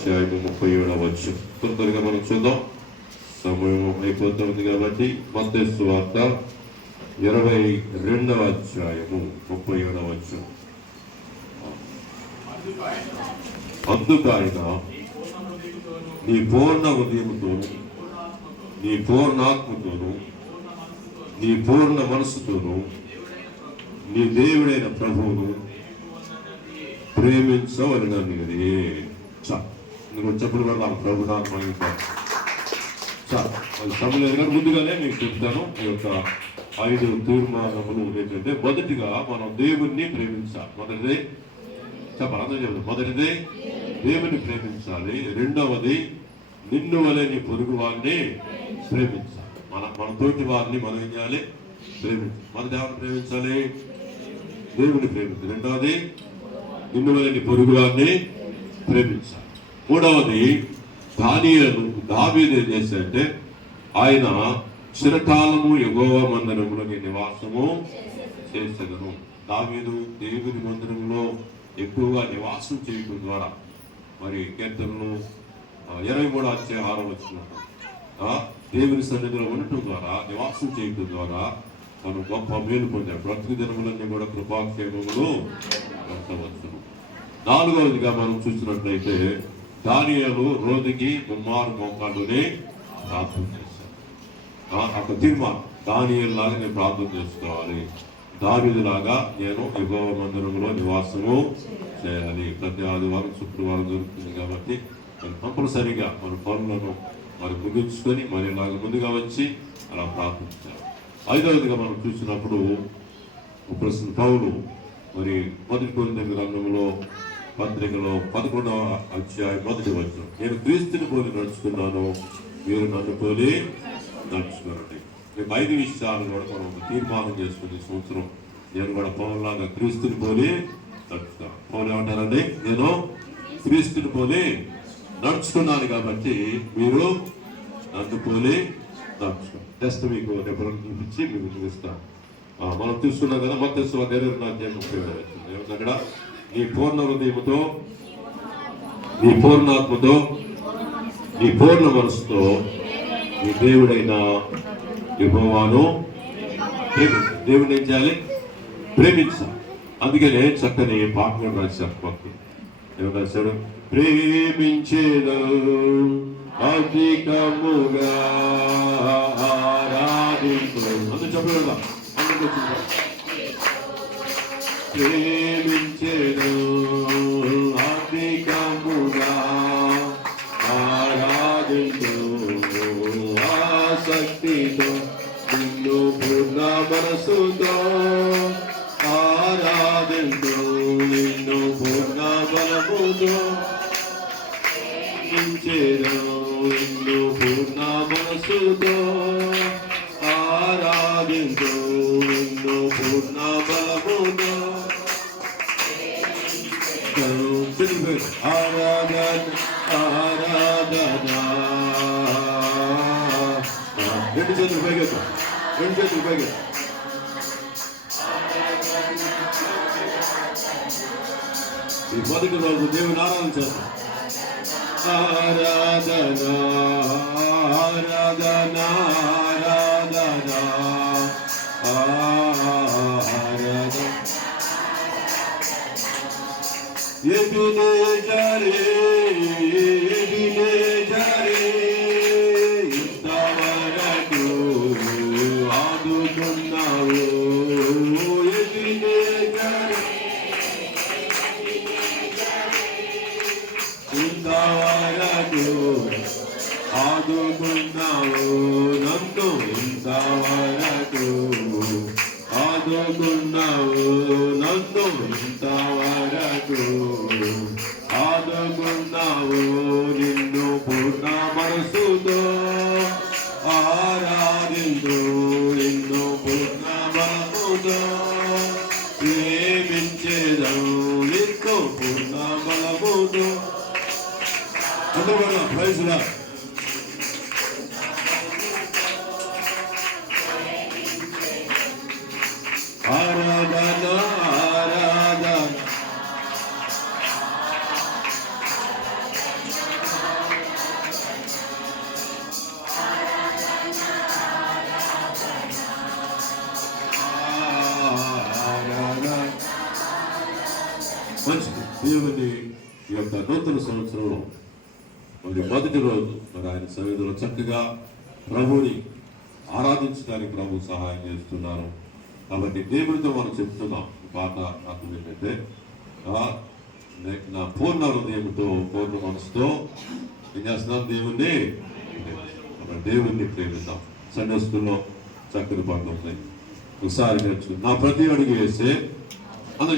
అధ్యాయము 37 తొందరగా మనం చూద్దాం, సమయం అయిపోతుంది కాబట్టి. మత్తయి సువార్త 22 అధ్యాయము 37. అందుకు ఆయన నీ పూర్ణ హృదయముతోను, నీ పూర్ణాత్మతోను, నీ పూర్ణ మనసుతోను నీ దేవుడైన ప్రభువును ప్రేమించవలనని. చెప్పుడు పెడతాను ప్రభుత్వ సమలేదు కానీ ముందుగానే మీకు చెప్తాను. ఈ యొక్క 5 తీర్మానములు ఏంటంటే, మొదటిగా మనం దేవుణ్ణి ప్రేమించాలి. మొదటిది చెప్పాలి, అందరూ చెప్తాం. మొదటిది దేవుని ప్రేమించాలి. రెండవది నిన్ను వలె నీ పొరుగు వారిని ప్రేమించాలి. మన తోటి వారిని మనం ఏం చేయాలి? ప్రేమించాలి. మొదటి ఎవరిని ప్రేమించాలి? దేవుని ప్రేమించాలి. రెండవది నిన్ను వలె నీ పొరుగు వారిని ప్రేమించాలి. మూడవది దావీదు ఏం చేశాడంటే, ఆయన చిరకాలము యెహోవా మందిరములో నివాసము చేసేదను. దావీదు దేవుని మందిరంలో ఎక్కువగా నివాసం చేయడం ద్వారా, మరి కీర్తనలు 23:6 దేవుని సన్నిధిలో ఉండటం ద్వారా, నివాసం చేయడం ద్వారా మనం గొప్ప మేలు పొందాడు. బ్రతుకు దినములన్నీ కూడా కృపాక్షేమములు పొందవచ్చును. నాలుగవదిగా మనం చూసినట్లయితే, దానియేలు రోజుకి 3 మోకాళ్ళునే ప్రార్థన చేశారు. ఒక తీర్మానం, దానియేలు లాగా నేను ప్రార్థన చేసుకోవాలి, దావీదులాగా నేను యెహోవా మందిరంలో నివాసము చేయాలి. ప్రతి ఆదివారం శుక్రవారం దొరుకుతుంది కాబట్టి మనం కంపల్సరిగా మన పనులను మరి ముగించుకొని మరి ఇలాగ ముందుగా వచ్చి అలా ప్రార్థించాలి. ఐదవదిగా మనం చూసినప్పుడు ప్రస్తుత పౌలు మరి 1 కొరింథీయుల గ్రంథంలో పత్రికలో 11వ అధ్యాయం 1వ వచనం, నేను క్రీస్తుని పోలి నడుచుకున్నాను, మీరు నన్ను పోలి నడుచుకోరండి. మేము 5 విషయాలు కూడా మనం ఒక తీర్మానం చేసుకుని ఈ సంవత్సరం నేను కూడా పౌరులాగా క్రీస్తుని పోలి నడుచుకున్నాను. పౌరు ఏమంటారండి? నేను క్రీస్తుని పోలి నడుచుకున్నాను కాబట్టి మీరు నన్ను పోలి నడుచుకోండి. టెస్ట్ మీకు డెబ్బలు చూపించి మీకు చూపిస్తాను. మనం తీసుకున్నాం కదా, మత్తయి సువార్త 22:30 ఏమన్నా అక్కడ, నీ పూర్ణ హృదయముతో, నీ పూర్ణాత్మతో, నీ పూర్ణ మనసుతో నీ దేవుడైన యెహోవాను దేవుడిని ఏం చేయాలి? ప్రేమించాలి. అందుకనే చక్కని పాట కూడా రాశారు. భక్తులు ఏమన్నా రాశాడు? ప్రేమించేదో అధికముగా ఆరాధించు. అందరూ చెప్పగలరా? ప్రేమించేదో అధికముగా ఆరాధించు, ఆసక్తితో నిన్ను పూర్ణ మనసుతో ఆరాధించు, నిన్ను పూర్ణ బలముతో ప్రేమించేదో, నిన్ను పూర్ణ మనసుతో ఆరాధించు, నిన్ను పూర్ణ బలముతో ఆరాధన ఆరాధన. 2 చేతులు పైకెత్తు, 2 చేతులు పైకెత్తు. ఈ 10 రోజు దేవుని ఆరాధన చేస్తాం. ఆరాధన ఆరాధన ఆరాధన ఆరాధన. ఎబినేజరే ఎబినేజరే ఇంతవరకు ఆదుకున్నావు. ఎబినేజరే ఇంతవరకు ఆదుకున్నావు నన్ను, ఇంతవరకు ఆదుకున్నావు నన్ను, ఇంతవరకు ఆదుకున్నావు. నిన్ను పూర్ణ మనసుతో ఆరాధించు, నిన్ను పూర్ణ బలముతో ప్రేమించేదను, నిన్ను పూర్ణ బలముతో. అందరూ ప్రైజ్ లా. ఆరాధన ఆరాధన మంచిది. దేవుని ఈ యొక్క నూతన సంవత్సరంలో మరి మొదటి రోజు మరి ఆయన సన్నిధిలో చక్కగా ప్రభువుని ఆరాధించడానికి ప్రభు సహాయం చేస్తున్నారు. కాబట్టి దేవునితో మనం చెప్తున్నాం. ఈ పాట అర్థం ఏంటంటే నా పూర్ణ హృదయంతో పూర్ణ మనసుతో ఏం చేస్తున్నాం? దేవుణ్ణి ప్రేమిద్దాం. సండే స్కూల్లో చక్కని పాట ఉంది, ఒకసారి నేర్చుకుని నా ప్రతి అడుగు వేస్తే అందరూ